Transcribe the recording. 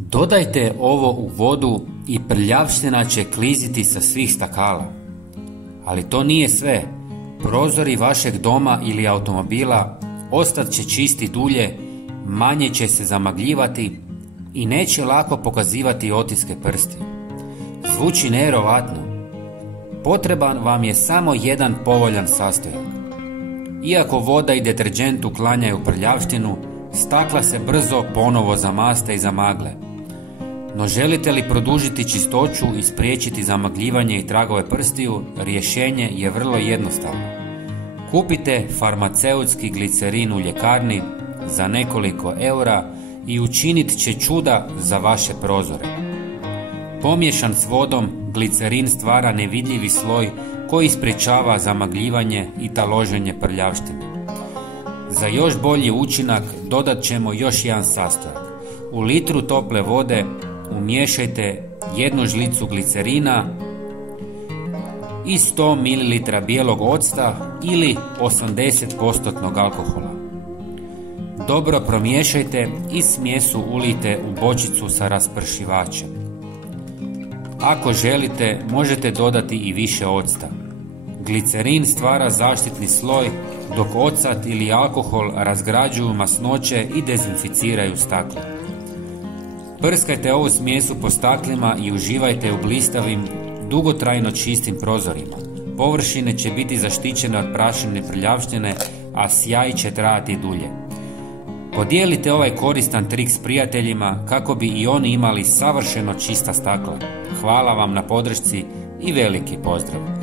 Dodajte ovo u vodu i prljavština će kliziti sa svih stakala. Ali to nije sve. Prozori vašeg doma ili automobila ostat će čisti dulje, manje će se zamagljivati i neće lako pokazivati otiske prstiju. Zvuči nevjerovatno. Potreban vam je samo jedan povoljan sastojak. Iako voda i deterdžent uklanjaju prljavštinu, stakla se brzo ponovo zamaste i zamagle. No želite li produžiti čistoću i spriječiti zamagljivanje i tragove prstiju, rješenje je vrlo jednostavno. Kupite farmaceutski glicerin u ljekarni za nekoliko eura i učinit će čuda za vaše prozore. Pomiješan s vodom, glicerin stvara nevidljivi sloj koji sprječava zamagljivanje i taloženje prljavštine. Za još bolji učinak dodat ćemo još jedan sastojak. U litru tople vode umiješajte 1 žlicu glicerina i 100 ml bijelog octa ili 80% alkohola. Dobro promiješajte i smjesu ulijte u bočicu sa raspršivačem. Ako želite, možete dodati i više octa. Glicerin stvara zaštitni sloj, dok ocat ili alkohol razgrađuju masnoće i dezinficiraju staklo. Prskajte ovu smjesu po staklima i uživajte u blistavim, dugotrajno čistim prozorima. Površine će biti zaštićene od prašine prljavštine, a sjaj će trajati dulje. Podijelite ovaj koristan trik s prijateljima kako bi i oni imali savršeno čista stakla. Hvala vam na podršci i veliki pozdrav!